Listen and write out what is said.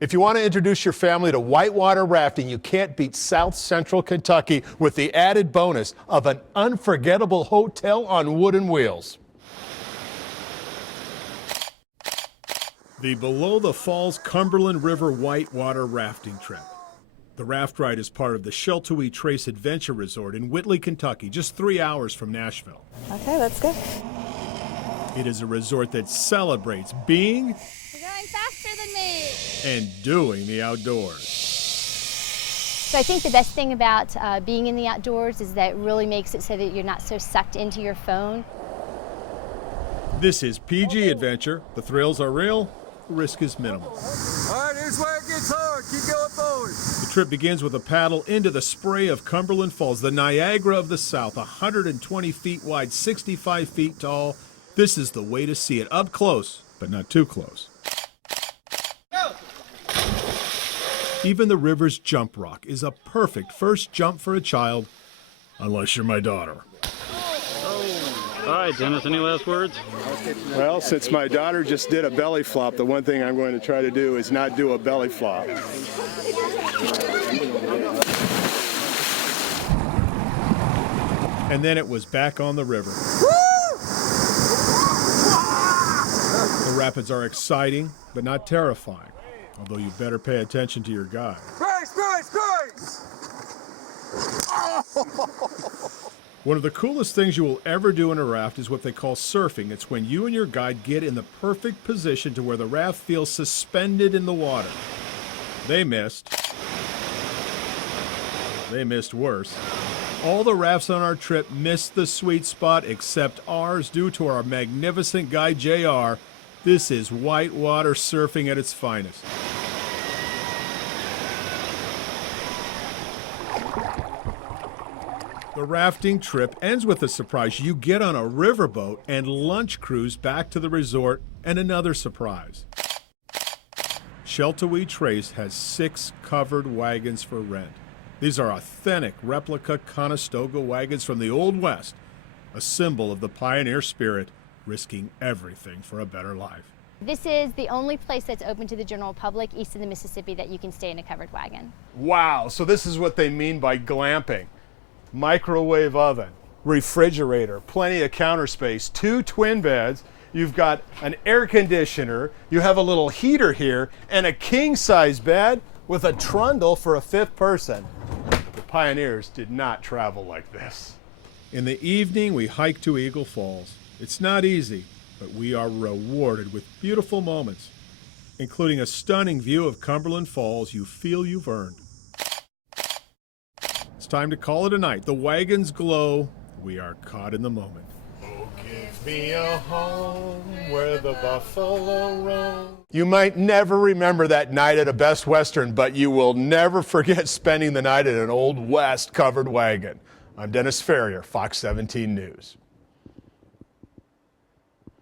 If you want to introduce your family to whitewater rafting, you can't beat South Central Kentucky with the added bonus of an unforgettable hotel on wooden wheels. The Below the Falls Cumberland River whitewater rafting trip. The raft ride is part of the Sheltowee Trace Adventure Resort in Whitley, Kentucky, just 3 hours from Nashville. Okay, let's go. It is a resort that celebrates being You're going faster than me. and doing the outdoors. So I think the best thing about being in the outdoors is that it really makes it so that you're not so sucked into your phone. This is PG Adventure. The thrills are real, the risk is minimal. All right, here's where it gets hard. Keep going forward. The trip begins with a paddle into the spray of Cumberland Falls, the Niagara of the South, 120 feet wide, 65 feet tall. This is the way to see it, up close, but not too close. Go. Even the river's jump rock is a perfect first jump for a child, unless you're my daughter. All right, Dennis, any last words? Well, since my daughter just did a belly flop, the one thing I'm going to try to do is not do a belly flop. And then it was back on the river. The rapids are exciting, but not terrifying, although you better pay attention to your guide. Brace, brace, brace! One of the coolest things you will ever do in a raft is what they call surfing. It's when you and your guide get in the perfect position to where the raft feels suspended in the water. They missed. They missed worse. All the rafts on our trip missed the sweet spot except ours due to our magnificent guide, JR. This is whitewater surfing at its finest. The rafting trip ends with a surprise. You get on a riverboat and lunch cruise back to the resort, and another surprise. Sheltowee Trace has 6 covered wagons for rent. These are authentic replica Conestoga wagons from the Old West, a symbol of the pioneer spirit, risking everything for a better life. This is the only place that's open to the general public east of the Mississippi that you can stay in a covered wagon. Wow, so this is what they mean by glamping. Microwave oven, refrigerator, plenty of counter space, 2 twin beds, you've got an air conditioner, you have a little heater here, and a king-size bed with a trundle for a 5th person. The pioneers did not travel like this. In the evening, we hike to Eagle Falls. It's not easy, but we are rewarded with beautiful moments, including a stunning view of Cumberland Falls you feel you've earned. It's time to call it a night. The wagons glow. We are caught in the moment. Oh, give me a home where the buffalo roam. You might never remember that night at a Best Western, but you will never forget spending the night at an Old West covered wagon. I'm Dennis Ferrier, Fox 17 News.